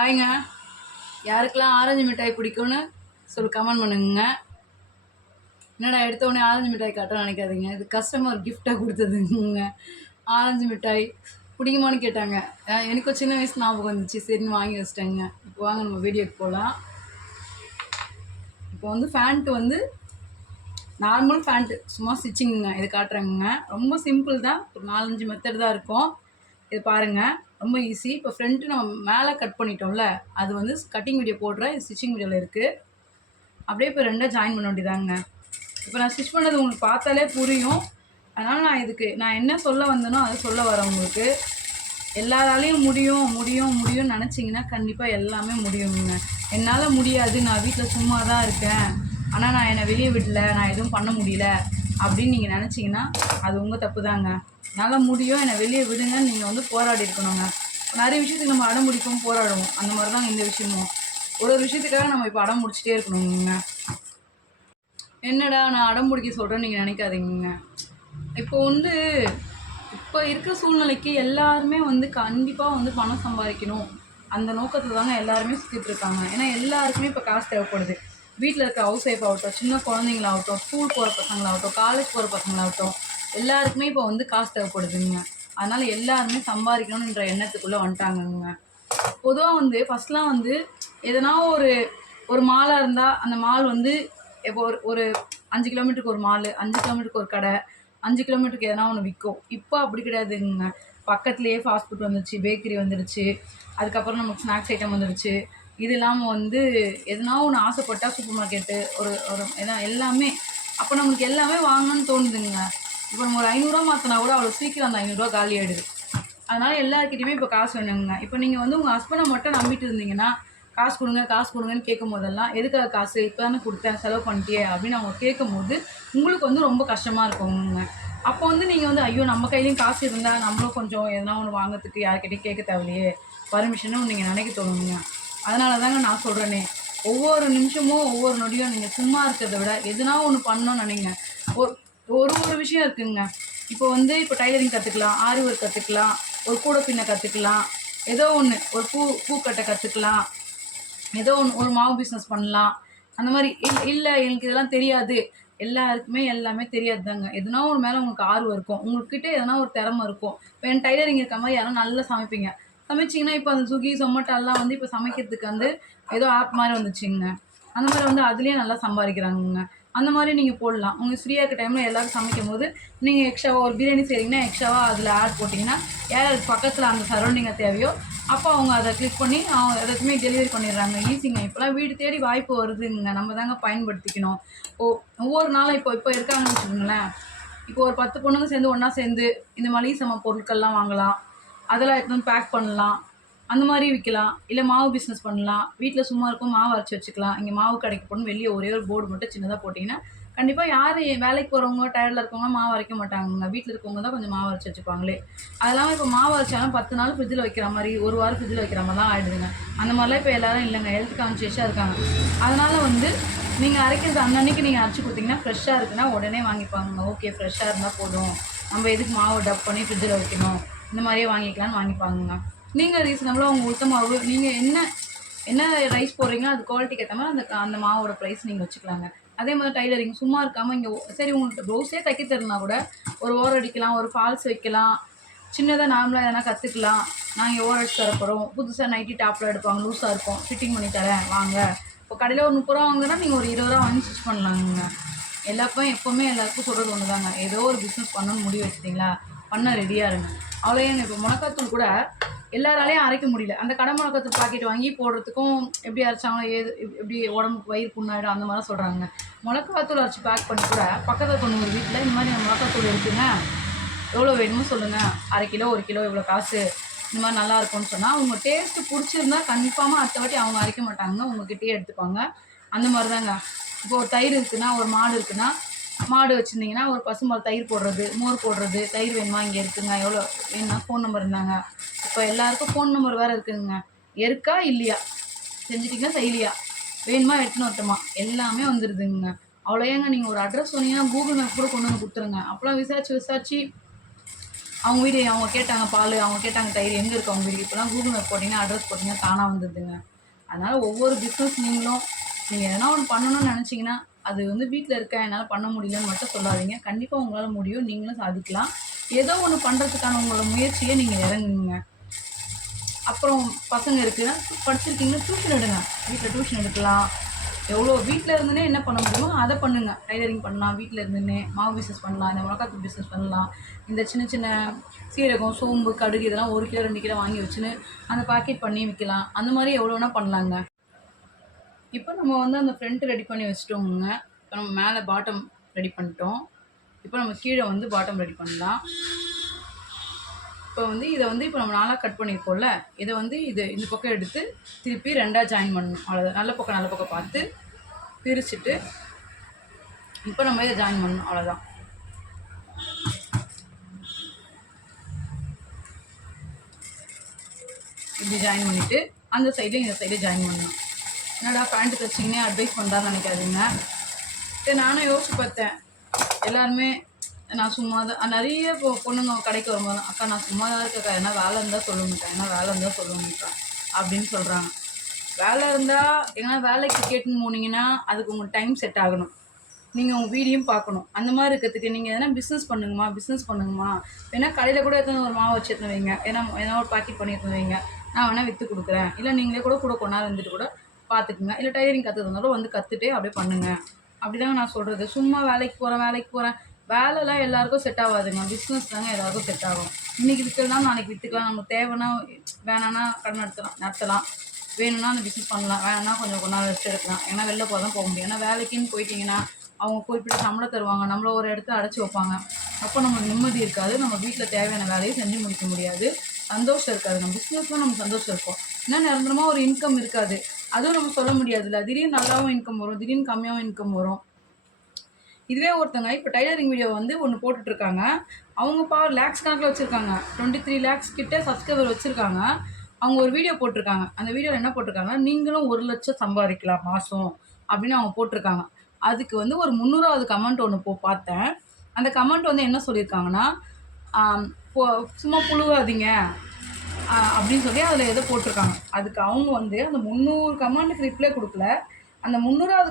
ஹாய்ங்க. யாருக்கெல்லாம் ஆரஞ்சு மிட்டாய் பிடிக்கும்னு கமெண்ட் பண்ணுங்க. என்னடா எடுத்தோடனே ஆரஞ்சு மிட்டாய் காட்ட நினைக்காதீங்க. இது கஸ்டமர் கிஃப்டாக கொடுத்ததுங்க. ஆரஞ்சு மிட்டாய் பிடிக்குமான்னு கேட்டாங்க. எனக்கு சின்ன வயசு ஞாபகம் வந்துச்சு. சரின்னு வாங்கி வச்சிட்டேங்க. இப்போ வாங்க நம்ம வீடியோக்கு போகலாம். இப்போ வந்து ஃபேண்ட்டு வந்து நார்மல் ஃபேண்ட்டு சும்மா ஸ்டிச்சிங்குங்க. இது காட்டுறேங்க. ரொம்ப சிம்பிள் தான். ஒரு 4-5 மெத்தட் தான் இருக்கும். இது பாருங்கள், ரொம்ப ஈஸி. இப்போ ஃப்ரண்ட்டு நம்ம மேலே கட் பண்ணிட்டோம்ல, அது வந்து கட்டிங் வீடியோ போடுறேன். இது ஸ்டிச்சிங் வீடியோவில் இருக்குது. அப்படியே இப்போ ரெண்டாக ஜாயின் பண்ண வேண்டியதாங்க. இப்போ நான் ஸ்டிச் பண்ணது உங்களுக்கு பார்த்தாலே புரியும். அதனால் நான் என்ன சொல்ல வந்தேனோ அதை சொல்ல வரேன் உங்களுக்கு. எல்லாராலையும் முடியும்னு நினச்சிங்கன்னா கண்டிப்பாக எல்லாமே முடியுங்க. என்னால் முடியாது, நான் வீட்டில் சும்மா தான் இருக்கேன், ஆனால் நான் என்னை வெளியே விடல, நான் எதுவும் பண்ண முடியல அப்படின்னு நீங்கள் நினச்சிங்கன்னா அது உங்கள் தப்பு தாங்க. என்னால் முடியும், என்னை வெளியே விடுங்கன்னு நீங்கள் வந்து போராடி இருக்கணுங்க. நிறைய விஷயத்துக்கு நம்ம அடம் பிடிக்கவும் போராடுவோம். அந்த மாதிரி தாங்க இந்த விஷயமும். ஒரு விஷயத்துக்காக நம்ம இப்போ அடம் முடிச்சிட்டே இருக்கணுங்க. என்னடா நான் அடம் பிடிக்க சொல்கிறேன்னு நீங்கள் நினைக்காதீங்க. இப்போ இருக்கிற சூழ்நிலைக்கு எல்லாருமே வந்து கண்டிப்பாக வந்து பணம் சம்பாதிக்கணும் அந்த நோக்கத்தில் தாங்க எல்லாருமே சுற்றிட்டு இருக்காங்க. ஏன்னா எல்லாருக்குமே இப்போ காசு தேவைப்படுது. வீட்டில் இருக்க ஹவுஸ் ஒய்ஃப் ஆகட்டும், சின்ன குழந்தைங்களாகட்டும், ஸ்கூல் போகிற பசங்களாகட்டும், காலேஜ் போகிற பசங்களாகட்டும், எல்லாருக்குமே இப்போ வந்து காசு தேவைப்படுதுங்க. அதனால் எல்லாருமே சம்பாதிக்கணுன்ற எண்ணத்துக்குள்ளே வந்துட்டாங்கங்க. பொதுவாக வந்து ஃபஸ்ட்லாம் வந்து எதனா ஒரு மாலாக இருந்தால் அந்த மால் வந்து இப்போ ஒரு 5 கிலோமீட்டருக்கு ஒரு மால், 5 கிலோமீட்டருக்கு ஒரு கடை, 5 கிலோமீட்டருக்கு எதனா ஒன்று விற்கும். இப்போ அப்படி கிடையாதுங்க. பக்கத்துலேயே ஃபாஸ்ட் ஃபுட் வந்துருச்சு, பேக்கரி வந்துருச்சு, அதுக்கப்புறம் நமக்கு ஸ்நாக்ஸ் ஐட்டம் வந்துருச்சு. இது இல்லாமல் வந்து எதனா ஒன்று ஆசைப்பட்டால் சூப்பர் மார்க்கெட்டு ஒரு எல்லாமே அப்போ நம்மளுக்கு எல்லாமே வாங்கணும்னு தோணுதுங்க. இப்போ நம்ம ஒரு 500 மாற்றினா கூட அவ்வளோ சீக்கிரம் அந்த 500 காலி ஆகிடுது. அதனால் எல்லாருக்கிட்டையுமே இப்போ காசு வேணுங்க. இப்போ நீங்கள் வந்து உங்கள் ஹஸ்பண்டை மட்டும் நம்பிட்டு இருந்தீங்கன்னா காசு கொடுங்கன்னு கேட்கும் போதெல்லாம் எதுக்காக காசு, இப்போ தானே கொடுத்தேன், செலவு பண்ணிட்டியே அப்படின்னு அவங்க கேட்கும் போது உங்களுக்கு வந்து ரொம்ப கஷ்டமாக இருக்குங்க. அப்போ வந்து நீங்கள் வந்து ஐயோ நம்ம கையிலையும் காசு இருந்தால் நம்மளும் கொஞ்சம் எதனா ஒன்று வாங்கிறதுக்கு யார்கிட்டையும் கேட்க தேவையில்லையே, பர்மிஷனும் நீங்கள் நினைக்க தோணுங்க. அதனால தாங்க நான் சொல்கிறேனே, ஒவ்வொரு நிமிஷமும் ஒவ்வொரு நொடியும் நீங்கள் சும்மா இருக்கிறத விட எதுனா ஒன்று பண்ணணும்னு நினைங்க. ஒரு விஷயம் இருக்குங்க. இப்போ டைலரிங் கற்றுக்கலாம், ஆரி ஒர்க் கற்றுக்கலாம், ஒரு கூடை பின்ன கற்றுக்கலாம், ஏதோ ஒன்று ஒரு பூக்கட்டை கற்றுக்கலாம், ஏதோ ஒன்று ஒரு மாவு பிஸ்னஸ் பண்ணலாம். அந்த மாதிரி இல்லை எனக்கு இதெல்லாம் தெரியாது, எல்லாருக்குமே எல்லாமே தெரியாது தாங்க. எதுனா ஒரு மேலே உங்களுக்கு ஆர்வம் இருக்கும், உங்கள்கிட்ட எதனா ஒரு திறமை இருக்கும். இப்போ என் டைலரிங் இருக்க மாதிரி யாரும் நல்லா சமைச்சிங்கன்னா இப்போ அந்த ஸ்விக்கி சொமேட்டோலாம் வந்து இப்போ சமைக்கிறதுக்கு வந்து ஏதோ ஆப் மாதிரி வந்துச்சுங்க. அந்த மாதிரி வந்து அதுலேயே நல்லா சம்பாதிக்கிறாங்க. அந்த மாதிரி நீங்கள் போடலாம். உங்களுக்கு ஃப்ரீயாக இருக்க டைமில் எல்லோரும் சமைக்கும் போது நீங்கள் எக்ஸ்ட்ராவாக ஒரு பிரியாணி செய்கிறீங்கன்னா எக்ஸ்ட்ராவாக அதில் ஆட் போட்டிங்கன்னா யார் பக்கத்தில் அந்த சரௌண்டிங்கை தேவையோ அப்போ அவங்க அதை கிளிக் பண்ணி அவங்க எதாச்சுமே டெலிவரி பண்ணிடுறாங்க. ஈஸிங்க. இப்போலாம் வீடு தேடி வாய்ப்பு வருதுங்க. நம்ம தாங்க பயன்படுத்திக்கணும். ஒவ்வொரு நாளும் இப்போ இருக்காங்கன்னு வச்சுக்கோங்களேன். இப்போ ஒரு 10 பொண்ணுங்க சேர்ந்து ஒன்றா சேர்ந்து இந்த மளிகை சாமான் பொருட்கள்லாம் வாங்கலாம், அதெல்லாம் எடுத்து வந்து பேக் பண்ணலாம், அந்த மாதிரி விற்கலாம். இல்லை மாவு பிஸ்னஸ் பண்ணலாம். வீட்டில் சும்மா இருக்கும் மாவு அரைச்சி வச்சுக்கலாம். இங்கே மாவு கடைக்கு போகணும், வெளியே ஒரே ஒரு போர்டு மட்டும் சின்னதாக போட்டிங்கன்னா கண்டிப்பாக யார் வேலைக்கு போகிறவங்க டயர்டில் இருக்கவங்க மாவு அரைக்க மாட்டாங்க. வீட்டில் இருக்கவங்க தான் கொஞ்சம் மாவு அரைச்சி வச்சுப்பாங்களே. அது இல்லாமல் இப்போ மாவு அரைச்சாலும் 10 நாள் ஃப்ரிட்ஜில் வைக்கிற மாதிரி, ஒரு வாரம் ஃப்ரிட்ஜில் வைக்கிற மாதிரி தான் ஆகிடுதுங்க. அந்த மாதிரிலாம் இப்போ எல்லோரும் இல்லைங்க. ஹெல்த் கான்ஷியஸாக இருக்காங்க. அதனால் வந்து நீங்கள் அரைக்கிறது அன்னன்னைக்கு நீங்கள் அரைச்சி கொடுத்தீங்கன்னா ஃப்ரெஷ்ஷாக இருக்குன்னா உடனே வாங்கிப்பாங்க. ஓகே ஃப்ரெஷ்ஷாக இருந்தால் போதும், நம்ம எதுக்கு மாவு டப் பண்ணி ஃப்ரிட்ஜில் வைக்கணும், இந்த மாதிரியே வாங்கிக்கலான்னு வாங்கிப்பாங்க. நீங்கள் ரீசனபிளாக உங்கள் உளுத்த மாவு நீங்கள் என்ன ரைஸ் போடுறீங்களோ அது குவாலிட்டிக்கு ஏற்ற மாதிரி அந்த மாவோட ப்ரைஸ் நீங்கள் வச்சுக்கலாங்க. அதே மாதிரி டைலரிங் சும்மா இருக்காமல் இங்கே சரி உங்களுக்கு ப்ளவுஸே தைக்க தரனா கூட ஒரு ஓரம் அடிக்கலாம், ஒரு ஃபால்ஸ் வைக்கலாம், சின்னதாக நார்மலாக எதனா கற்றுக்கலாம். நாங்கள் ஓரம் அடிச்சு தரப்போகிறோம். புதுசாக நைட்டி டாப்பில் எடுப்பாங்க, லூஸாக இருக்கும், ஃபிட்டிங் பண்ணி தரேன் வாங்க. இப்போ கடையில் ஒரு 30 ரூபா வாங்குனா நீங்கள் ஒரு 20 ரூபா வாங்கி ஸ்டிச் பண்ணலாங்க. எப்போவுமே எல்லாருக்கும் சொல்கிறது ஒன்று தாங்க. ஏதோ ஒரு பிஸ்னஸ் பண்ணணும்னு முடிவு வச்சுட்டிங்களா, பண்ண ரெடியாக இருங்க. அவ்வளோ ஏங்க. இப்போ மிளகாத்தூள் கூட எல்லாராலையும் அரைக்க முடியல. அந்த கடை மிளகாத்தூள் பாக்கெட் வாங்கி போடுறதுக்கும் எப்படி அரைச்சாங்களோ எப்படி உடம்புக்கு வயிறு புண்ணாயிடும் அந்த மாதிரி சொல்கிறாங்க. மிளகாத்தூள் அரைச்சி பேக் பண்ணி கூட பக்கத்தில் கொண்டு ஒரு வீட்டில் இந்த மாதிரி மிளகாத்தூள் இருக்குங்க, எவ்வளோ வேணுமோ சொல்லுங்கள், 1/2 கிலோ 1 கிலோ இவ்வளோ காசு, இந்த மாதிரி நல்லாயிருக்கும்னு சொன்னால் அவங்க டேஸ்ட்டு பிடிச்சிருந்தா கன்ஃபார்மாக அடுத்த வாட்டி அவங்க அரைக்க மாட்டாங்க, உங்கள்கிட்டயே எடுத்துப்பாங்க. அந்த மாதிரி தாங்க. இப்போ ஒரு தயிர் இருக்குன்னா, ஒரு மாடு இருக்குன்னா, மாடு வச்சுருந்தீங்கன்னா ஒரு பசும்பால் தயிர் போடுறது, மோர் போடுறது, தயிர் வேணுமா இங்கே இருக்குங்க, எவ்வளோ வேணும்னா ஃபோன் நம்பர் இருந்தாங்க. இப்போ எல்லாருக்கும் ஃபோன் நம்பர் வேறு இருக்குதுங்க. இருக்கா இல்லையா, செஞ்சிட்டிங்கன்னா செய்யலையா, வேணுமா எடுத்துன்னு வரட்டுமா, எல்லாமே வந்துடுதுங்க. அவ்வளோ ஏங்க. நீங்கள் ஒரு அட்ரஸ் சொன்னீங்கன்னா கூகுள் மேப் கூட கொண்டு வந்து கொடுத்துருங்க. அப்போலாம் விசாரிச்சு அவங்க வீடு அவங்க கேட்டாங்க பால், அவங்க கேட்டாங்க தயிர், எங்கே இருக்குது அவங்க வீடு. இப்போலாம் கூகுள் மேப் போட்டிங்கன்னா அட்ரஸ் போட்டிங்கன்னா தானாக வந்துடுதுங்க. அதனால் ஒவ்வொரு பிஸ்னஸ் நீங்கள் எதனா ஒன்று பண்ணணும்னு நினச்சிங்கன்னா அது வந்து வீட்டில் இருக்க என்னால் பண்ண முடியலன்னு மட்டும் சொல்லாதீங்க. கண்டிப்பாக உங்களால் முடியும், நீங்களும் சாதிக்கலாம். ஏதோ ஒன்று பண்ணுறதுக்கான உங்களோட முயற்சியை நீங்கள் இறங்குங்க. அப்புறம் பசங்க இருக்குன்னா படிச்சிருக்கீங்கன்னா டியூஷன் எடுங்க. வீட்டில் டியூஷன் எடுக்கலாம். எவ்வளோ வீட்டில் இருந்துனே என்ன பண்ண முடியுமோ அதை பண்ணுங்கள். டைலரிங் பண்ணலாம், வீட்டில் இருந்துன்னே மாவு பிஸ்னஸ் பண்ணலாம், இந்த மிளகாத்தூள் பிஸ்னஸ் பண்ணலாம். இந்த சின்ன சின்ன சீரகம், சோம்பு, கடுகு இதெல்லாம் 1 கிலோ 2 கிலோ வாங்கி வச்சுன்னு அந்த பாக்கெட் பண்ணி விற்கலாம். அந்த மாதிரி எவ்வளோ வேணால் பண்ணலாங்க. இப்போ நம்ம வந்து அந்த ஃப்ரண்ட் ரெடி பண்ணி வச்சுட்டோங்க. இப்போ நம்ம மேலே பாட்டம் ரெடி பண்ணிட்டோம். இப்போ நம்ம கீழே வந்து பாட்டம் ரெடி பண்ணலாம். இப்போ வந்து இதை வந்து இப்போ நம்ம 4 கட் பண்ணியிருக்கோம்ல, இதை வந்து இந்த பக்கம் எடுத்து திருப்பி 2 ஜாயின் பண்ணணும். அவ்வளோதான். நல்ல பக்கம் பார்த்து பிரிச்சுட்டு இப்போ நம்ம இதை ஜாயின் பண்ணணும். அவ்வளோதான். இப்படி ஜாயின் பண்ணிவிட்டு அந்த சைட்லையும் இந்த சைடு ஜாயின் பண்ணணும். என்னடா பேண்ட்டு தைச்சிங்கன்னே அட்வைஸ் பண்ணுறான்னு நினைக்காதீங்க. சரி, நானும் யோசிச்சு பார்த்தேன். எல்லாருமே நான் சும்மா தான் நிறைய பொண்ணுங்க கடைக்கு வரும்போது, அக்கா நான் சும்மா தான் இருக்கக்கா, ஏன்னா வேலை இருந்தால் சொல்லுங்கக்கா அப்படின்னு சொல்கிறாங்க. வேலை இருந்தால் ஏன்னா வேலைக்கு கேட்டுன்னு போனீங்கன்னா அதுக்கு உங்களுக்கு டைம் செட் ஆகணும். நீங்கள் உங்கள் வீடியும் பார்க்கணும். அந்த மாதிரி இருக்கிறதுக்கு நீங்கள் எதனா பிஸ்னஸ் பண்ணுங்கம்மா. ஏன்னா கடையில் கூட எத்தனை ஒரு மாவு வச்சு எடுத்துன்னு வைங்க, ஏன்னா ஒரு பாக்கெட் பண்ணி எடுத்துன்னு வைங்க, நான் வேணால் விற்று கொடுக்குறேன். இல்லை நீங்களே கூட கொஞ்ச நேரம் இருந்துட்டு கூட பார்த்துக்குங்க. இல்லை டைலரிங் கற்றுக்கிறதுனாலும் வந்து கற்றுட்டு அப்படியே பண்ணுங்கள். அப்படி தாங்க நான் சொல்கிறது. சும்மா வேலைக்கு போகிறேன் வேலைலாம் எல்லாருக்கும் செட் ஆகாதுங்க. பிஸ்னஸ் தாங்க எல்லாருக்கும் செட் ஆகும். இன்றைக்கி விற்கலாம், நாளைக்கு விற்றுக்கலாம். நமக்கு தேவைன்னா வேணான்னா கடன் நடத்தலாம். வேணும்னா அந்த பிஸ்னஸ் பண்ணலாம், வேணும்னா கொஞ்சம் நாள் ரெஸ்ட் எடுக்கலாம். ஏன்னா வெளில போக முடியும். ஏன்னா வேலைக்குன்னு போயிட்டீங்கன்னா அவங்க குறிப்பிட்ட சம்பளம் தருவாங்க, நம்மள ஒரு இடத்துல அடைச்சி வைப்பாங்க. அப்போ நமக்கு நிம்மதி இருக்காது. நம்ம வீட்டில் தேவையான வேலையை செஞ்சு முடிக்க முடியாது, சந்தோஷம் இருக்காது. நம்ம பிஸ்னஸ்லாம் நம்ம சந்தோஷம் இருக்கும். ஏன்னா நிரந்தரமாக ஒரு இன்கம் இருக்காது. அதுவும் நம்ம சொல்ல முடியாதுல்ல. திடீர்னு நல்லாவும் இன்கம் வரும், திடீர்னு கம்மியாகவும் இன்கம் வரும். இதுவே ஒருத்தங்க இப்போ டைலரிங் வீடியோ வந்து ஒன்று போட்டுட்ருக்காங்க. அவங்க லேக்ஸ் கணக்கில் வச்சுருக்காங்க. 23 lakhs கிட்ட சப்ஸ்கிரைபர் வச்சுருக்காங்க. அவங்க ஒரு வீடியோ போட்டிருக்காங்க. அந்த வீடியோவில் என்ன போட்டிருக்காங்க, நீங்களும் 1 லட்சம் சம்பாதிக்கலாம் மாதம் அப்படின்னு அவங்க போட்டிருக்காங்க. அதுக்கு வந்து ஒரு 300வது கமெண்ட் ஒன்று பார்த்தேன். அந்த கமெண்ட் வந்து என்ன சொல்லியிருக்காங்கன்னா, சும்மா புழுவாதீங்க அப்படின்னு சொல்லி அதில் எதோ போட்டிருக்காங்க. அதுக்கு அவங்க வந்து அந்த 300 கமெண்ட்டுக்கு ரிப்ளை கொடுக்கல. அந்த 300வது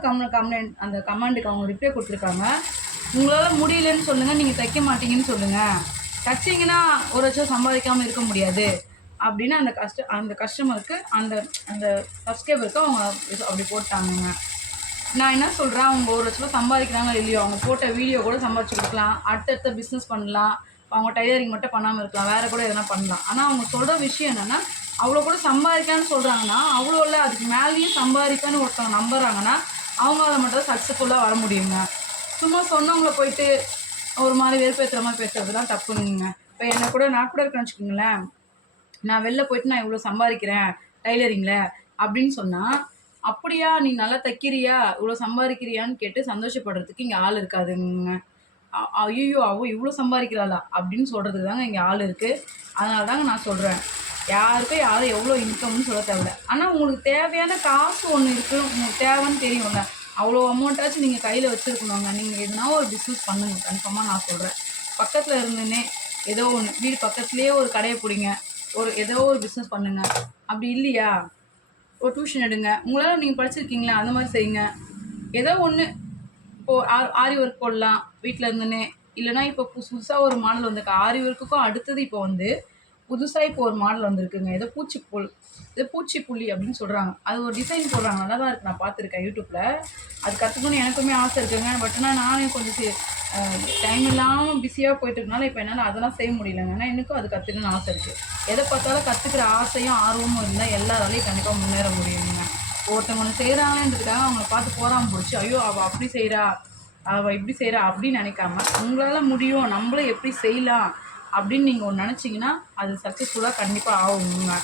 அந்த கமெண்ட்டுக்கு அவங்க ரிப்ளை கொடுத்துருக்காங்க. உங்களால் முடியலன்னு சொல்லுங்கள், நீங்கள் தைக்க மாட்டீங்கன்னு சொல்லுங்கள், தைச்சிங்கன்னா 1 லட்சம் சம்பாதிக்காமல் இருக்க முடியாது அப்படின்னு அந்த கஸ்டமருக்கு அந்த அந்த சப்ஸ்கிரைபருக்கு அவங்க அப்படி போட்டாங்க. நான் என்ன சொல்கிறேன், அவங்க 1 லட்ச ரூபா சம்பாதிக்கிறாங்க இல்லையோ, அவங்க போட்ட வீடியோ கூட சம்பாதிச்சு கொடுக்கலாம், அடுத்தடுத்த பிஸ்னஸ் பண்ணலாம். அவங்க டைலரிங் மட்டும் பண்ணாமல் இருக்கலாம், வேறு கூட எதனா பண்ணலாம். ஆனால் அவங்க சொல்கிற விஷயம் என்னென்னா, அவ்வளோ கூட சம்பாதிக்கான்னு சொல்கிறாங்கன்னா அவ்வளோ இல்லை, அதுக்கு மேலேயும் சம்பாதிக்கான்னு ஒருத்தவங்க நம்புகிறாங்கன்னா அவங்களால மட்டும் சக்ஸஸ்ஃபுல்லாக வர முடியுங்க. சும்மா சொன்னவங்கள போயிட்டு ஒரு மாதிரி வெறுப்பேற்றுற மாதிரி பேசுறதுலாம் தப்புங்க. இப்போ நான் கூட இருக்கேன்னு வச்சுக்கோங்களேன், நான் வெளில போயிட்டு நான் இவ்வளோ சம்பாதிக்கிறேன் டைலரிங்கில் அப்படின்னு சொன்னால், அப்படியா நீ நல்லா தைக்கிறியா இவ்வளோ சம்பாதிக்கிறியான்னு கேட்டு சந்தோஷப்படுறதுக்கு இங்கே ஆள் இருக்காதுங்க. ஐயோ இவ்வளோ சம்பாதிக்கிறாளா அப்படின்னு சொல்கிறதுக்கு தாங்க இங்கே ஆள் இருக்குது. அதனால தாங்க நான் சொல்கிறேன், யாருக்கும் யாரும் எவ்வளோ இன்கம்னு சொல்ல தேவையில்ல. ஆனால் உங்களுக்கு தேவையான காசு ஒன்று இருக்குது, உங்களுக்கு தேவைன்னு தெரியும்ல, அவ்வளோ அமௌண்ட்டாச்சும் நீங்கள் கையில் வச்சுருக்கணுங்க. நீங்கள் எதுனா ஒரு பிஸ்னஸ் பண்ணுங்கள், கன்ஃபார்மாக நான் சொல்கிறேன். பக்கத்தில் இருந்துன்னே ஏதோ ஒன்று, வீடு பக்கத்துலேயே ஒரு கடையை பிடிங்க, ஏதோ ஒரு பிஸ்னஸ் பண்ணுங்கள். அப்படி இல்லையா ஒரு டியூஷன் எடுங்க. உங்களால் நீங்கள் படிச்சிருக்கீங்களா அந்த மாதிரி செய்யுங்க. ஏதோ ஒன்று இப்போது ஆரி ஒர்க் போடலாம் வீட்டில் இருந்துன்னே. இல்லைனா இப்போ புதுசாக ஒரு மாடல் வந்திருக்கு ஆரி ஒர்க்குக்கும். அடுத்தது இப்போ வந்து புதுசாக இப்போ ஒரு மாடல் வந்திருக்குங்க, ஏதோ பூச்சிப்புள்ளி அப்படின்னு சொல்கிறாங்க. அது ஒரு டிசைன் போடுறாங்க, நல்லா தான் இருக்குது. நான் பார்த்துருக்கேன் யூடியூப்பில். அது கற்றுக்கணும்னு எனக்குமே ஆசை இருக்குங்க. பட் ஆனால் நானே கொஞ்சம் டைம் இல்லாமல் பிஸியாக போயிட்டு இருக்கனால இப்போ என்னால் அதெல்லாம் செய்ய முடியலங்க. ஆனால் எனக்கும் அது கற்றுக்கணும்னு ஆசை இருக்குது. எதை பார்த்தாலும் கற்றுக்கிற ஆசையும் ஆர்வமும் இருந்தால் எல்லாராலையும் கண்டிப்பாக முன்னேற முடியுங்க. ஒருத்தவங்க ஒன்று செய்கிறாங்கன்றதுக்காக அவங்கள பார்த்து போகாமல் பிடிச்சி ஐயோ அவள் அப்படி செய்கிறா, அவள் இப்படி செய்கிறா அப்படின்னு நினைக்காம, உங்களால் முடியும், நம்மளும் எப்படி செய்யலாம் அப்படின்னு நீங்கள் ஒன்று நினச்சிங்கன்னா அது சக்ஸஸ்ஃபுல்லாக கண்டிப்பாக ஆகுங்க.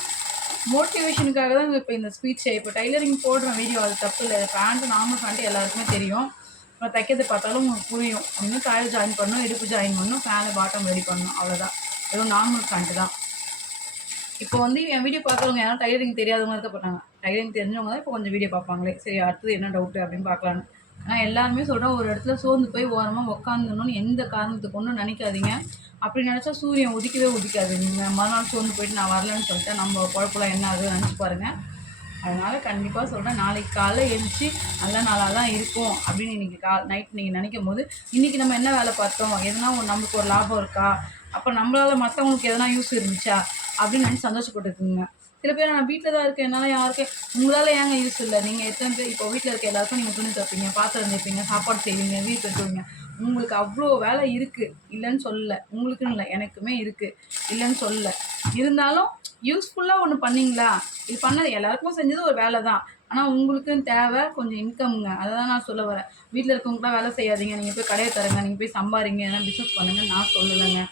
மோட்டிவேஷனுக்காக தான் இப்போ இந்த ஸ்பீச்சை. இப்போ டைலரிங் போடுற வீடியோ அது தப்பு இல்லை. பேண்ட்டு நார்மல் பேண்ட்டு எல்லாருக்குமே தெரியும். இப்போ தைக்கிறது பார்த்தாலும் உங்களுக்கு புரியும். இன்னும் காயில் ஜாயின் பண்ணணும், இடுப்பு ஜாயின் பண்ணணும், ஃபேனு பாட்டம் ரெடி பண்ணணும், அவ்வளோதான். வெறும் நார்மல் பேண்ட்டு தான். இப்போ வந்து என் வீடியோ பார்க்குறவங்க யாரும் டைலரிங் தெரியாதவங்க இருக்க போட்டாங்க. டைலரிங் தெரிஞ்சவங்க தான் இப்போ கொஞ்சம் வீடியோ பார்ப்பாங்களே. சரி அடுத்தது என்ன டவுட்டு அப்படின்னு பார்க்கலான்னு. ஆனால் எல்லாருமே சொல்கிறேன், ஒரு இடத்துல சோர்ந்து போய் ஓரமாக உக்காந்துடணும்னு எந்த காரணத்துக்கு ஒன்றும் நினைக்காதீங்க. அப்படி நினச்சா சூரியன் உதிக்கவே உதிக்காது. நீங்கள் மறுநாள் சோர்ந்து போயிட்டு நான் வரலன்னு சொல்லிட்டு நம்ம குழப்பலாம் என்ன ஆகுது நினச்சி பாருங்கள். அதனால் கண்டிப்பாக சொல்கிறேன், நாளைக்கு காலைல எழுந்திரிச்சி நல்ல நாளாக தான் இருக்கும் அப்படின்னு இன்றைக்கி நைட் நீங்கள் நினைக்கும் போது, இன்றைக்கி நம்ம என்ன வேலை பார்த்தோம், எதுனா நம்மளுக்கு ஒரு லாபம் இருக்கா, அப்போ நம்மளால் மற்றவங்களுக்கு எதனா யூஸ் இருந்துச்சா அப்படின்னு நினச்சி சந்தோஷப்பட்டுருக்குங்க. சில பேர் நான் வீட்டில் தான் இருக்கேன், என்னால் யாருக்கும் உங்களால் ஏங்க யூஸ் இல்லை, நீங்கள் எத்தனை பேர் இப்போ வீட்டில் இருக்க எல்லாருக்கும் நீங்கள் துணி துவைப்பீங்க, பாத்திரம் தேய்ப்பீங்க, சாப்பாடு செய்வீங்க, வீடு பெற்றுவீங்க, உங்களுக்கு அவ்வளோ வேலை இருக்குது, இல்லைன்னு சொல்லலை. உங்களுக்குன்னு இல்லை, எனக்குமே இருக்குது, இல்லைன்னு சொல்லலை. இருந்தாலும் யூஸ்ஃபுல்லாக ஒன்று பண்ணிங்களா, இது பண்ணது எல்லாருக்கும் செஞ்சது ஒரு வேலை தான். ஆனால் உங்களுக்குன்னு தேவை கொஞ்சம் இன்கம்ங்க. அதை தான் நான் சொல்ல வரேன். வீட்டில் இருக்கவங்களாம் வேலை செய்யாதீங்க, நீங்கள் போய் கடையை தரங்க, நீங்கள் போய் சம்பாதிங்க, எதனா பிஸ்னஸ் பண்ணுங்கன்னு நான் சொல்லலைங்க.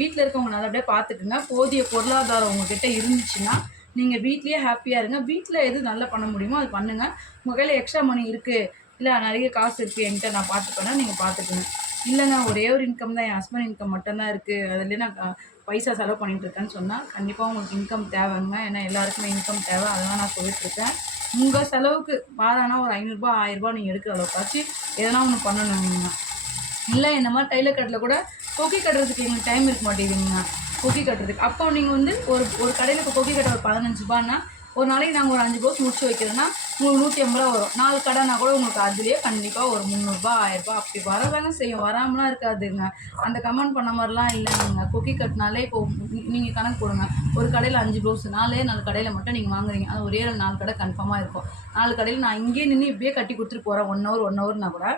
வீட்டில் இருக்கவங்க நல்லபடியாக பார்த்துக்குங்க. போதிய பொருளாதாரம் உங்கள்கிட்ட இருந்துச்சுன்னா நீங்கள் வீட்லேயே ஹாப்பியாக இருங்க. வீட்டில் எது நல்லா பண்ண முடியுமோ அது பண்ணுங்கள். உங்கள் கையில் எக்ஸ்ட்ரா மணி இருக்குது, இல்லை நிறைய காசு இருக்குது என்கிட்ட நான் பார்த்துப்பேன்னா நீங்கள் பார்த்துக்குங்க. இல்லைங்க ஒரே ஒரு இன்கம் தான், என் ஹஸ்பண்ட் இன்கம் மட்டும்தான் இருக்குது, அதுலேயே நான் பைசா செலவு பண்ணிகிட்டு இருக்கேன்னு சொன்னால் கண்டிப்பாக உங்களுக்கு இன்கம் தேவைங்க. ஏன்னா எல்லாருக்குமே இன்கம் தேவை, அதெல்லாம் நான் சொல்லிட்டுருக்கேன். உங்கள் செலவுக்கு வாரானா ஒரு 500 1000 நீங்கள் எடுக்கிற அளவுக்காச்சு எதனா ஒன்று பண்ணணுங்க. இல்லை இந்த மாதிரி டைலர் கட்டில் கூட கொக்கி கட்டுறதுக்கு எங்களுக்கு டைம் இருக்க மாட்டேங்குதுங்க. கொக்கி கட்டுறதுக்கு அப்போ நீங்கள் வந்து ஒரு கடையில் இப்போ கொக்கி கட்ட ஒரு 15 ரூபான்னா, ஒரு நாளைக்கு நாங்கள் ஒரு 5 ப்ளவுஸ் முடிச்சு வைக்கிறோன்னா உங்களுக்கு 150 ரூபா வரும். 4 கடைனா கூட உங்களுக்கு அதுலேயே கண்டிப்பாக ஒரு 300 1000 அப்படி வரதாங்க செய்யும், வராமலாம் இருக்காதுங்க. அந்த கமெண்ட் பண்ண மாதிரிலாம் இல்லைங்க. கொக்கி கட்டினாலே இப்போ நீங்கள் கணக்கு போடுங்க, ஒரு கடையில் 5 ப்ளவுஸ் 4 கடையில் மட்டும் நீங்கள் வாங்குறீங்க, அது ஒரே 4 கடை கன்ஃபார்மாக இருக்கும். 4 கடையில் நான் இங்கேயே நின்று இப்படியே கட்டி கொடுத்துட்டு போகிறேன் 1 ஹவர்னா கூட,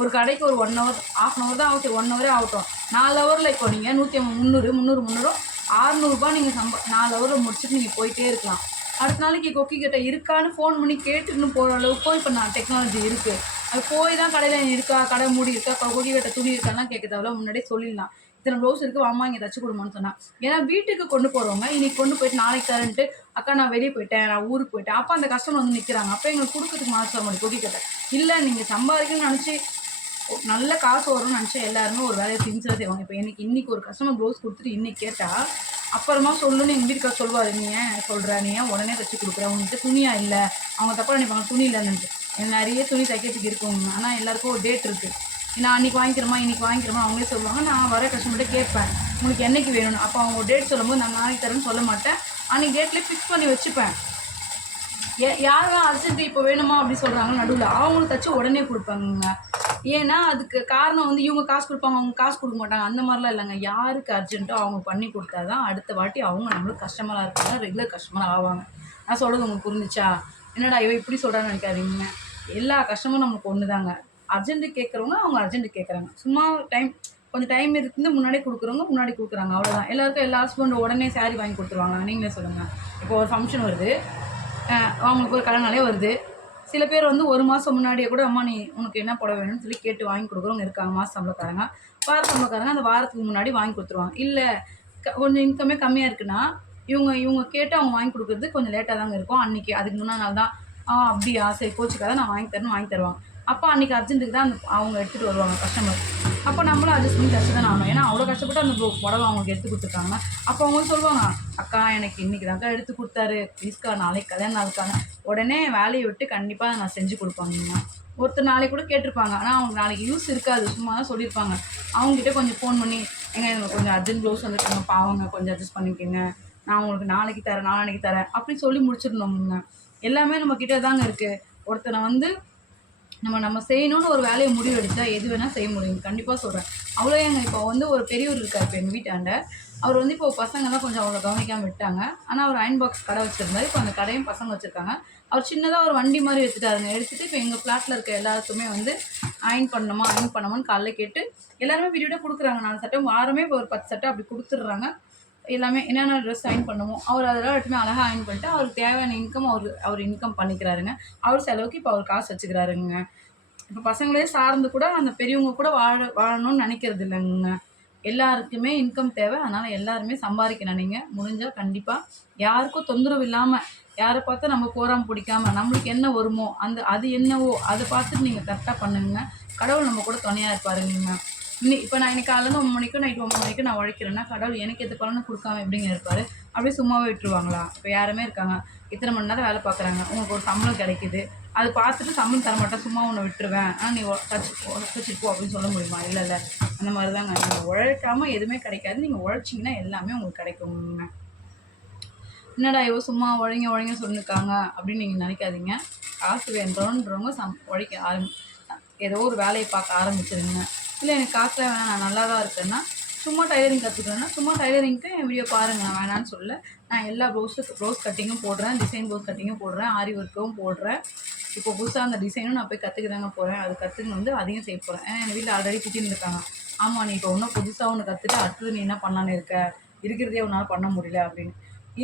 ஒரு கடைக்கு ஒரு 1 ஹவர் 1/2 ஹவர் தான் ஆகட்டும், 1 ஹவரே ஆகட்டும். 4 ஹவரில் இப்போ நீங்கள் 150 300 600 நீங்கள் 4 ஹவரில் முடிச்சுட்டு நீங்கள் போயிட்டே இருக்கலாம். அடுத்த நாளைக்கு கொக்கி கட்டை இருக்கான்னு ஃபோன் பண்ணி கேட்டுன்னு போகிற அளவுக்கும் இப்போ டெக்னாலஜி இருக்குது. அது போய் தான் கடையில் இருக்கா, கடை மூடி இருக்கா, கொக்கி கட்டை துணி இருக்காலாம் கேட்க தேவையில்ல, முன்னாடியே சொல்லிடலாம். இத்தனை ப்ளவுஸ் இருக்குது, வாமா இங்கே தச்சு கொடுமான்னு சொன்னால். ஏன்னா வீட்டுக்கு கொண்டு போகிறவங்க இன்றைக்கி கொண்டு போயிட்டு நாளைக்கு தரேன்ட்டு, அக்கா நான் வெளியே போயிட்டேன், நான் ஊருக்கு போயிட்டேன், அப்போ அந்த கஸ்டமர் வந்து நிற்கிறாங்க. அப்போ எங்களுக்கு கொடுக்கறதுக்கு மாற்ற முடியும் கொக்கி கட்டை. இல்லை நீங்கள் சம்பாதிக்கணும்னு நினச்சி நல்ல காசு வரும்னு நினச்சா எல்லாருமே ஒரு வேலையை சின்சியராக செய்வாங்க. இப்போ இன்றைக்கி ஒரு கஸ்டமர் ப்ளவுஸ் கொடுத்துட்டு இன்றைக்கி கேட்டால் அப்புறமா சொல்லுன்னு எங்கள் வீட்டுக்கார சொல்லுவார், நீ ஏன் சொல்கிற, நீ ஏன் உடனே தைச்சி கொடுக்குற, உங்கள்கிட்ட துணியாக இல்லை, அவங்க தப்பாக நினைப்பாங்க துணி இல்லைன்னுட்டு. எனக்கு நிறைய துணி தைக்கிறதுக்கு இருக்குங்க, ஆனால் எல்லாருக்கும் ஒரு டேட் இருக்குது. நான் அன்றைக்கி வாங்கிக்கிறோமா இன்றைக்கி வாங்கிக்கிறோமா அவங்களே சொல்லுவாங்க. நான் வர கஸ்டமர்கிட்ட கேட்பேன் உங்களுக்கு என்றைக்கு வேணும்னு. அப்போ அவங்க ஒரு டேட் சொல்லும்போது நான் நாளைக்கு தரேன்னு சொல்ல மாட்டேன், அன்றைக்கி டேட்லேயே ஃபிக்ஸ் பண்ணி வச்சுப்பேன். யாரெல்லாம் அர்ஜென்ட்டு இப்போ வேணுமா அப்படி சொல்கிறாங்க நடுவில் அவங்களுக்கு தச்சு உடனே கொடுப்பாங்க. ஏன்னா அதுக்கு காரணம் வந்து இவங்க காசு கொடுப்பாங்க, அவங்க காசு கொடுக்க மாட்டாங்க, அந்த மாதிரிலாம் இல்லைங்க. யாருக்கு அர்ஜென்ட்டோ அவங்க பண்ணி கொடுத்தா தான் அடுத்த வாட்டி அவங்க நம்மளுக்கு கஸ்டமராக இருப்பாங்க, ரெகுலர் கஸ்டமராக ஆவாங்க. நான் சொல்கிறது உங்களுக்கு புரிஞ்சிச்சா? என்னடா இவ இப்படி சொல்கிறான்னு நினைக்காதீங்க. எல்லா கஸ்டமரும் நம்மளுக்கு ஒன்று தாங்க. அர்ஜென்ட்டு கேட்குறவங்க அவங்க அர்ஜென்ட்டு கேட்குறாங்க, சும்மா கொஞ்சம் டைம் இருந்து முன்னாடி கொடுக்குறவங்க முன்னாடி கொடுக்குறாங்க, அவ்வளோதான். எல்லாருக்கும் எல்லா ஹஸ்பண்டும் உடனே சாரீ வாங்கி கொடுத்துருவாங்க. நீங்களே சொல்லுங்கள். இப்போ ஒரு ஃபங்க்ஷன் வருது, அவங்களுக்கு ஒரு கல்யாணாலே வருது, சில பேர் வந்து 1 மாதம் முன்னாடியே கூட அம்மா நீ உனக்கு என்ன புடவை வேணும்னு சொல்லி கேட்டு வாங்கி கொடுக்குறவங்க இருக்காங்க. மாத சம்பளக்காரங்க, வார சம்பளக்காரங்க அந்த வாரத்துக்கு முன்னாடி வாங்கி கொடுத்துருவாங்க. இல்லை கொஞ்சம் இன்கமே கம்மியாக இருக்குன்னா இவங்க கேட்டு அவங்க வாங்கி கொடுக்குறது கொஞ்சம் லேட்டாக தாங்க இருக்கும். அன்றைக்கி அதுக்கு முன்னாடி நாள் தான் அப்படியா சரி கோச்சிக்காத நான் வாங்கி தருவாங்க. அப்போ அன்றைக்கி அர்ஜென்ட்டுக்கு தான் அவங்க எடுத்துகிட்டு வருவாங்க கஸ்டமர். அப்போ நம்மளும் அட்ஜஸ்ட் பண்ணி தச்சு தான் ஆகணும். ஏன்னா அவ்வளோ கஷ்டப்பட்டு அந்த புடவை அவங்களுக்கு எடுத்து கொடுத்துருக்காங்க. அப்போ அவங்க சொல்லுவாங்க, அக்கா எனக்கு இன்றைக்கி தான்க்கா எடுத்து கொடுத்தாரு, ப்ளீஸ்க்கா நாளைக்கு கல்யாணம் நாளுக்கான உடனே வேலையை விட்டு கண்டிப்பாக நான் செஞ்சு கொடுப்பாங்க. ஒருத்தர் நாளைக்கு கூட கேட்டிருப்பாங்க, ஆனால் அவங்க நாளைக்கு யூஸ் இருக்காது, சும்மா தான் சொல்லியிருப்பாங்க. அவங்ககிட்ட கொஞ்சம் ஃபோன் பண்ணி எனக்கு கொஞ்சம் அர்ஜென்ட் ப்ளவுஸ் வந்துருக்காங்க பாவங்க, கொஞ்சம் அட்ஜஸ்ட் பண்ணிக்கோங்க, நான் உங்களுக்கு நாளைக்கு தரேன் நாளைக்கு தரேன் அப்படின்னு சொல்லி முடிச்சிடணுங்க. எல்லாமே நம்மக்கிட்ட தாங்க இருக்குது. ஒருத்தனை வந்து நம்ம செய்யணும்னு ஒரு வேலையை முடிவு எடுத்தா எது வேணால் செய்ய முடியும், கண்டிப்பாக சொல்கிறேன். அவ்வளோ எங்க இப்போ வந்து ஒரு பெரியவர் இருக்கார் இப்போ எங்கள் வீட்டாண்ட, அவர் வந்து இப்போ பசங்கள்லாம் கொஞ்சம் அவ்வளோ கவனிக்காமல் விட்டாங்க. ஆனால் அவர் அயன் பாக்ஸ் கடை வச்சுருந்தார், இப்போ அந்த கடையும் பசங்க வச்சுருக்காங்க. அவர் சின்னதாக ஒரு வண்டி மாதிரி எடுத்துட்டாருங்க. எடுத்துகிட்டு இப்போ எங்கள் ஃப்ளாட்டில் இருக்க எல்லாருக்குமே வந்து அயன் பண்ணணுமான்னு காலைல கேட்டு எல்லாருமே வீடியோட கொடுக்குறாங்க. 4 சட்டை வாரமே இப்போ ஒரு 10 சட்டை அப்படி கொடுத்துட்றாங்க. எல்லாமே என்னென்ன ட்ரெஸ் அயன் பண்ணுமோ அவர் அதெல்லாம் எடுத்துமே அழகாக அயன் பண்ணிட்டு அவருக்கு தேவையான இன்கம் அவர் இன்கம் பண்ணிக்கிறாருங்க. அவர் செலவுக்கு இப்போ அவர் காசு வச்சுக்கிறாருங்க. இப்போ பசங்களே சார்ந்து கூட அந்த பெரியவங்க கூட வாழணும்னு நினைக்கிறது இல்லைங்க. எல்லாருக்குமே இன்கம் தேவை, அதனால் எல்லாருமே சம்பாதிக்கணும். நீங்கள் முடிஞ்சால் கண்டிப்பாக யாருக்கும் தொந்தரவு இல்லாமல், யாரை பார்த்தா நம்ம போராமல் பிடிக்காமல் நம்மளுக்கு என்ன வருமோ அது என்னவோ அதை பார்த்துட்டு நீங்கள் கரெக்டாக பண்ணுங்க. கடவுள் நம்ம கூட துணையாக இருப்பாருங்க. இப்போ நான் இன்னைக்கு காலையில் 9 மணிக்கும் நைட் 9 மணிக்கும் நான் உழைக்கிறேன்னா கடவுள் எனக்கு எது பலன்னு கொடுக்காம எப்படிங்க இருப்பார்? அப்படியே சும்மாவே விட்டுருவாங்களா? இப்போ யாருமே இருக்காங்க, இத்தனை மணி நேரம் வேலை பார்க்குறாங்க, உங்களுக்கு ஒரு சம்பளம் கிடைக்குது, அது பார்த்துட்டு சம்பளம் தர மாட்டேன், சும்மா உன்னை விட்டுருவேன், நீ வச்சுட்டு போ அப்படின்னு சொல்ல முடியுமா? இல்லை. அந்த மாதிரி தாங்க. நீங்கள் உழைக்காமல் எதுவுமே கிடைக்காது. நீங்கள் உழைச்சிங்கன்னா எல்லாமே உங்களுக்கு கிடைக்குங்க. என்னடா இவ சும்மா உழைங்க சொல்லியிருக்காங்க அப்படின்னு நீங்கள் நினைக்காதீங்க. காசு வேண்டுறவங்க உழைக்க ஏதோ ஒரு வேலையை பார்க்க ஆரம்பிச்சிருங்க. இல்லை எனக்கு காசுலாம் வேணாம், நான் நல்லா தான் இருக்கேன்னா, சும்மா டைலரிங் கற்றுக்கிறேன்னா சும்மா டைலரிங்க்கு என் வீடியோ பாருங்கள். நான் வேணான்னு சொல்ல. நான் எல்லா ப்ளவுஸ் கட்டிங்கும் போடுறேன், டிசைன் ப்ளவுஸ் கட்டிங்கும் போடுறேன், ஆரி ஒர்க்கும் போடுறேன். இப்போ புதுசாக அந்த டிசைனும் நான் போய் கற்றுக்க தாங்க போகிறேன். அது கற்றுக்கணும் அதையும் செய்ய போகிறேன். ஏன்னா எங்கள் வீட்டில் ஆல்ரெடி திட்டின்னு இருக்காங்க, ஆமாம் நீ இப்போ ஒன்றும் புதுசாக ஒன்று கற்றுட்டு அடுத்தது நீ என்ன பண்ணலான்னு இருக்க, இருக்கிறதே உன்னால் பண்ண முடியல அப்படின்னு.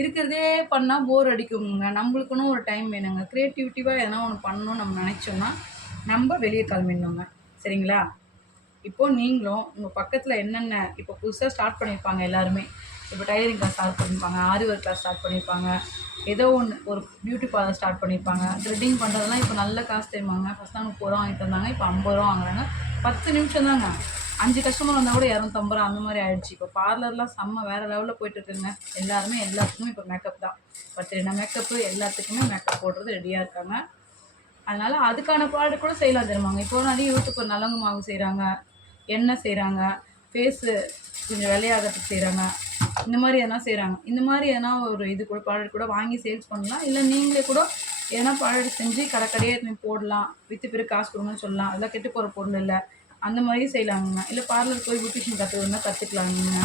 இருக்கிறதே பண்ணால் போர் அடிக்குங்க. நம்மளுக்குன்னு ஒரு டைம் வேணுங்க. க்ரியேட்டிவிட்டிவாக எதனா ஒன்று பண்ணணும்னு நம்ம நினச்சோம்னா நம்ம வெளியே கிளம்பிடணுங்க. சரிங்களா? இப்போது நீங்களும் உங்கள் பக்கத்தில் என்னென்ன இப்போ புதுசாக ஸ்டார்ட் பண்ணியிருப்பாங்க எல்லாருமே. இப்போ டைலரிங் கிளாஸ் ஸ்டார்ட் பண்ணியிருப்பாங்க, ஆரி ஒர்க் கிளாஸ் ஸ்டார்ட் பண்ணியிருப்பாங்க, ஏதோ ஒன்று ஒரு பியூட்டி பார்லர் ஸ்டார்ட் பண்ணியிருப்பாங்க. த்ரெட்டிங் பண்ணுறதுலாம் இப்போ நல்ல காசு தெரியுமாங்க. ஃபஸ்ட்டாக 30 ரூபா வாங்கிட்டு வந்தாங்க, இப்போ 50 ரூபா வாங்குறாங்க. 10 நிமிஷம் தாங்க. 5 கஸ்டமர் வந்தால் கூட 250 ரூபா அந்த மாதிரி ஆயிடுச்சு. இப்போ பார்லர்லாம் செம்ம வேறு லெவலில் போயிட்டுருக்குங்க. எல்லாருமே எல்லாத்துக்குமே இப்போ மேக்கப் தான். பர்த்டேனா மேக்கப்பு, எல்லாத்துக்குமே மேக்கப் போடுறது ரெடியாக இருக்காங்க. அதனால் அதுக்கான ப்ராடக்ட் கூட செய்யலாம் தெரியுமாங்க. இப்போ நிறைய யூடியூப் நலங்கு மாவு செய்கிறாங்க, எண்ணெய் செய்கிறாங்க, ஃபேஸு கொஞ்சம் வெள்ளையாகிறதுக்கு செய்கிறாங்க, இந்த மாதிரி எதனா செய்கிறாங்க. இந்த மாதிரி எதனா ஒரு இது கூட ப்ராடக்ட் கூட வாங்கி சேல்ஸ் பண்ணலாம். இல்லை நீங்களே கூட எதனா ப்ராடக்ட் செஞ்சு கடையே போடலாம், விற்று பிறகு காசு கொடுங்கன்னு சொல்லலாம். அதெல்லாம் கெட்டு போகிற பொருள் இல்லை. அந்த மாதிரி செய்யலாங்க. இல்லை பார்லர் போய் பியூட்டிஷியன் கற்றுக்கணுன்னா கற்றுக்கலாங்க.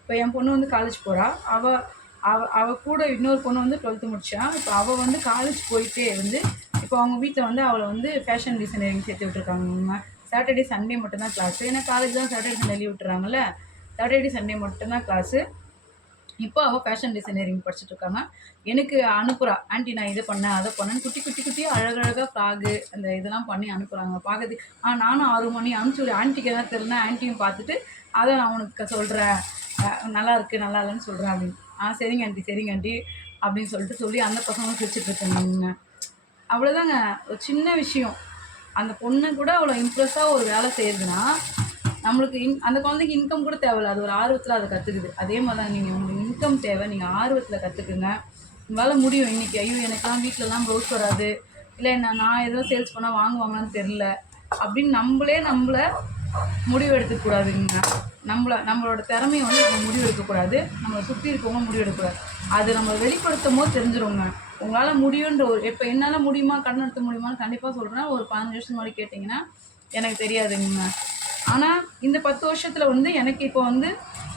இப்போ என் பொண்ணு காலேஜ் போகிறா. அவள் கூட இன்னொரு பொண்ணு 12th முடிச்சா. இப்போ அவள் காலேஜ் போயிட்டே இப்போ அவங்க வீட்டில் அவளை ஃபேஷன் டிசைனரிங் சேர்த்து விட்டுருக்காங்க. சாட்டர்டே சண்டே மட்டும்தான் கிளாஸு. ஏன்னா காலேஜ் தான் சாட்டர்டே சண்டே லீவ் விட்டுறாங்கல்ல. சாட்டர்டே சண்டே மட்டும்தான் கிளாஸு. இப்போ அவள் ஃபேஷன் டிசைனரிங் படிச்சுட்ருக்காங்க. எனக்கு அனுப்புகிறா, ஆண்டி நான் இதை பண்ணேன் அதை பண்ணேன்னு குட்டியாக அழகழகாக ஃப்ராகு அந்த இதெல்லாம் பண்ணி அனுப்புகிறாங்க. பார்க்கறதுக்கு நானும் 6 மணி அனுப்பிச்சி ஆன்ட்டிக்கு எதாவது தெரிலனா ஆன்ட்டியும் பார்த்துட்டு அதை நான் உனக்கு சொல்கிறேன், நல்லா இருக்குது நல்லா இல்லைன்னு சொல்கிறேன் அப்படின்னு. சரிங்க ஆண்டி அப்படின்னு சொல்லி அந்த பசங்களும் சிரிச்சிட்ருக்காங்க. அவ்வளோதாங்க. ஒரு சின்ன விஷயம். அந்த பொண்ணு கூட அவ்வளோ இம்ப்ரெஸ்ஸாக ஒரு வேலை செய்யுதுன்னா நம்மளுக்கு அந்த குழந்தைக்கு இன்கம் கூட தேவையில்ல. அது ஒரு ஆர்வத்தில் அதை கற்றுக்குது. அதே மாதிரி தான் நீங்கள் உங்களுக்கு இன்கம் தேவை, நீங்கள் ஆர்வத்தில் கற்றுக்குங்க. உங்களால் முடியும். இன்றைக்கி ஐயோ எனக்கெல்லாம் வீட்டிலலாம் ப்ளவுஸ் வராது, இல்லை நான் எதுவும் சேல்ஸ் பண்ணால் வாங்குவாங்களான்னு தெரில அப்படின்னு நம்மளை முடிவு எடுத்துக்கூடாதுங்க. நம்மளோட திறமையை நம்ம முடிவு எடுக்கக்கூடாது, நம்மளை சுற்றி இருக்கவங்க முடிவு எடுக்கக்கூடாது. அது நம்ம வெளிப்படுத்தும் போது தெரிஞ்சிருங்க. உங்களால் முடியுன்ற இப்போ என்னால் முடியுமா, கடன் நடத்த முடியுமான்னு கண்டிப்பாக சொல்கிறேன். ஒரு 15 வருஷம் முன்னாடி கேட்டிங்கன்னா எனக்கு தெரியாதுங்க. ஆனால் இந்த 10 வருஷத்தில் எனக்கு இப்போ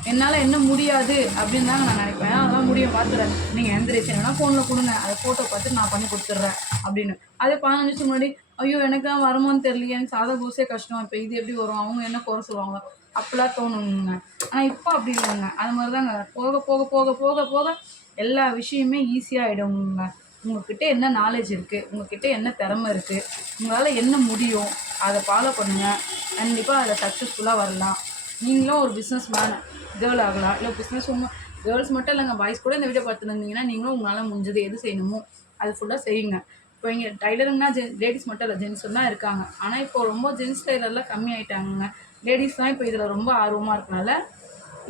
என்னால் என்ன முடியாது அப்படின்னு தாங்க நான் நினைப்பேன். அதெல்லாம் முடியும், பார்த்துறேன், நீங்கள் எந்த டிசைனா ஃபோனில் கொடுங்க, அதை ஃபோட்டோ பார்த்துட்டு நான் பண்ணி கொடுத்துட்றேன் அப்படின்னு. அதே 15 நிமிஷம் முன்னாடி ஐயோ எனக்கு தான் வருமானு தெரியலையே, எனக்கு சாதா பூசே கஷ்டம், இப்போ இது எப்படி வரும், அவங்க என்ன குறை சொல்லுவாங்க, அப்படிலாம் தோணுங்க. ஆனால் இப்போ அப்படி இல்லைங்க. அது மாதிரி தாங்க போக போக போக போக போக எல்லா விஷயமே ஈஸியாகிடுங்க. உங்கள்கிட்ட என்ன நாலேஜ் இருக்குது, உங்கள்கிட்ட என்ன திறமை இருக்குது, உங்களால் என்ன முடியும், அதை ஃபாலோ பண்ணுங்கள். கண்டிப்பாக அதில் சக்ஸஸ்ஃபுல்லாக வரலாம். நீங்களும் ஒரு பிஸ்னஸ் மேன் கேர்ள் ஆகலாம். இல்லை பிஸ்னஸ் உங்கள் கேர்ள்ஸ் மட்டும் இல்லைங்க, பாய்ஸ் கூட இந்த வீடியோ பார்த்துருந்தீங்கன்னா நீங்களும் உங்களால் முடிஞ்சது எது செய்யணுமோ அது ஃபுல்லாக செய்யுங்க. இப்போ இங்கே டைலருங்கன்னா லேடிஸ் மட்டும் இல்லை, ஜென்ஸும் தான் இருக்காங்க. ஆனால் இப்போ ரொம்ப ஜென்ஸ் டைலர்லாம் கம்மி ஆகிட்டாங்க. லேடிஸ் தான் இப்போ இதில் ரொம்ப ஆர்வமாக இருக்கனால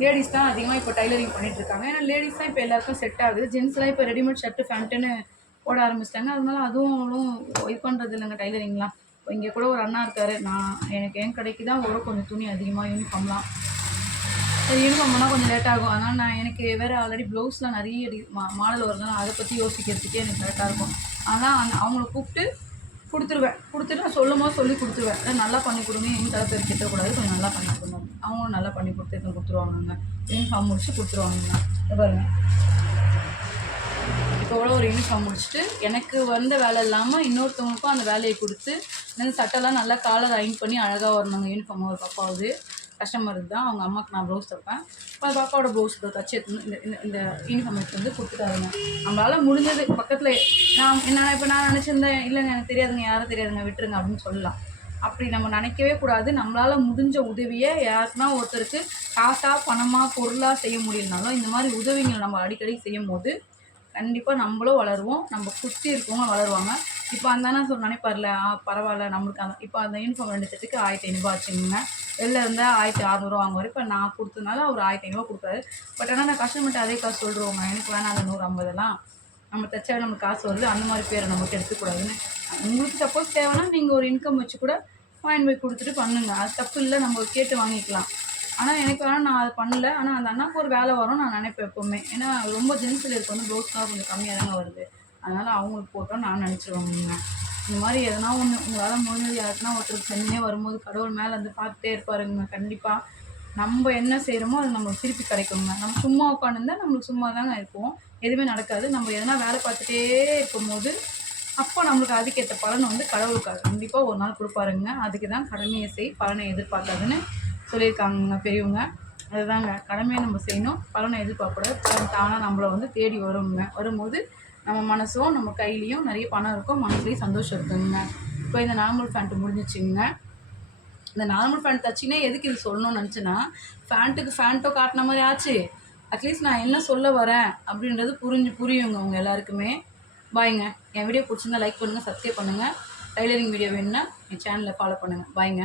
லேடிஸ் தான் அதிகமாக இப்போ டைலரிங் பண்ணிகிட்ருக்காங்க. ஏன்னா லேடிஸ் தான் இப்போ எல்லாருக்கும் செட் ஆகுது. ஜென்ஸ்லாம் இப்போ ரெடிமேட் ஷர்ட்டு ஃபேண்ட்டுன்னு போட ஆரம்பிச்சிட்டாங்க. அதனால அதுவும் அவ்வளோ இது பண்ணுறது இல்லைங்க டைலரிங்லாம். இப்போ இங்கே கூட ஒரு அண்ணா இருக்கார், எனக்கு என் கடைக்கு தான் வரும் கொஞ்சம் துணி அதிகமாக, யூனிஃபார்ம்லாம். சரி யூனிஃபார்ம்லாம் கொஞ்சம் லேட் ஆகும். அதனால் எனக்கு வேறு ஆல்ரெடி ப்ளவுஸ்லாம் நிறைய மாடல் வருதுனால அதை பற்றி யோசிக்கிறதுக்கே எனக்கு கரெக்டாக இருக்கும். ஆனால் அவங்கள கொடுத்துட்டு நான் சொல்லும்போது சொல்லி கொடுத்துருவேன். நல்லா பண்ணி கொடுங்க, எங்கள் தலை பேர் கிட்டக்கூடாது, கொஞ்சம் நல்லா பண்ணி கொடுங்க. அவங்களும் நல்லா பண்ணி கொடுத்துருவாங்கங்க. யூனிஃபார்ம் முடிச்சு கொடுத்துருவாங்கங்க. பாருங்க, இப்போ கூட ஒரு யூனிஃபார்ம் முடிச்சுட்டு எனக்கு வந்த வேலை இல்லாமல் இன்னொருத்தவங்களுக்கும் அந்த வேலையை கொடுத்து இந்த சட்டைலாம் நல்லா காலர் அயன் பண்ணி அழகாக வரணுங்க. யூனிஃபார்ம் ஒரு பாப்பாவது கஸ்டமருக்கு தான், அவங்க அம்மாவுக்கு நான் ப்ளவுஸ் தைப்பேன். அந்த பாப்பாவோட ப்ளவுஸ் தச்சு இந்த யூனிஃபார்ம் எடுத்து கொடுத்துட்டாருங்க. நம்மளால் முடிஞ்சது பக்கத்தில் இப்போ நான் நினச்சிருந்தேன், இல்லைங்க எனக்கு தெரியாதுங்க, யாரும் தெரியாதுங்க, விட்டுருங்க அப்படின்னு சொல்லலாம். அப்படி நம்ம நினைக்கவே கூடாது. நம்மளால் முடிஞ்ச உதவியை யாருக்குன்னா ஒருத்தருக்கு காசாக பணமாக பொருளாக செய்ய முடியலனாலும் இந்த மாதிரி உதவிங்களை நம்ம அடிக்கடி செய்யும் போது கண்டிப்பாக நம்மளும் வளருவோம், நம்ம சுற்றி இருக்கவங்க வளருவாங்க. இப்போ அந்த நினைப்பார்ல, பரவாயில்ல நம்மளுக்கு இப்போ அந்த யூனிஃபார்ம் 2 செட்டுக்கு 1500 ஆச்சுங்க. வெளில இருந்தால் 1600 வாங்குவார். இப்போ நான் கொடுத்ததுனால அவர் 1500 கொடுக்குறாரு. பட் ஆனால் நான் கஸ்டமர்கிட்ட அதே காசு சொல்கிறோங்க, எனக்கு வேணாம் அந்த 150 நம்ம தைச்சா நமக்கு காசு வருது, அந்த மாதிரி பேரை நமக்கு எடுத்துக்கூடாதுன்னு. உங்களுக்கு சப்போஸ் தேவைன்னா நீங்கள் ஒரு இன்கம் வச்சு கூட வாங்கி போய் கொடுத்துட்டு பண்ணுங்கள், அது தப்பு இல்லை, நம்ம கேட்டு வாங்கிக்கலாம். ஆனால் எனக்கு வேணால் நான் அதை பண்ணல. ஆனால் அந்த அண்ணாவுக்கு ஒரு வேலை வரும் நான் நினைப்பேன் எப்போவுமே. ஏன்னா ரொம்ப ஜென்ஸில் இருக்க வந்து ப்ளவுஸ்லாம் கொஞ்சம் கம்மியாக தாங்க வருது, அதனால் அவங்களுக்கு போட்டோம் நான் நினச்சிருவாங்க. இந்த மாதிரி எதனா ஒன்று உங்களால் முடிஞ்சது யாருக்குன்னா ஒருத்தருக்கு செஞ்சே வரும்போது கடவுள் மேலே வந்து பார்த்துட்டே இருப்பாருங்க. கண்டிப்பாக நம்ம என்ன செய்கிறோமோ அது நம்மளுக்கு திருப்பி கிடைக்குங்க. நம்ம சும்மா உட்காந்துருந்தா நம்மளுக்கு சும்மா தாங்க இருப்போம், எதுவுமே நடக்காது. நம்ம எதனா வேலை பார்த்துட்டே இருக்கும்போது அப்போ நம்மளுக்கு அதுக்கேற்ற பலனை வந்து கடவுளுக்கு கண்டிப்பாக ஒரு நாள் கொடுப்பாருங்க. அதுக்கு தான் கடமையை செய் பலனை எதிர்பார்க்காதுன்னு சொல்லியிருக்காங்க பெரியவங்க. அதுதாங்க, கடமையை நம்ம செய்யணும், பலனை எதிர்பார்க்கக்கூடாது. பலன் தானாக நம்மளை வந்து தேடி வருங்க. வரும்போது நம்ம மனசும் நம்ம கையிலையும் நிறைய பணம் இருக்கும், மனசுலேயும் சந்தோஷம் இருக்குங்க. இப்போ இந்த நார்மல் பேண்ட்டு முடிஞ்சிச்சுங்க. இந்த நார்மல் பேண்ட் தச்சினே எதுக்கு இது சொல்லணும்னு நினச்சேன்னா, ஃபேண்ட்டுக்கு ஃபேண்ட்டோ காட்டின மாதிரி ஆச்சு. அட்லீஸ்ட் நான் என்ன சொல்ல வரேன் அப்படின்றது புரியுங்க அவங்க எல்லாருக்குமே. பாய்ங்க. என் வீடியோ பிடிச்சிருந்தா லைக் பண்ணுங்கள், சப்ஸ்கிரைப் பண்ணுங்கள். டைலரிங் வீடியோ வேணுன்னா என் சேனலை ஃபாலோ பண்ணுங்கள். பாய்ங்க.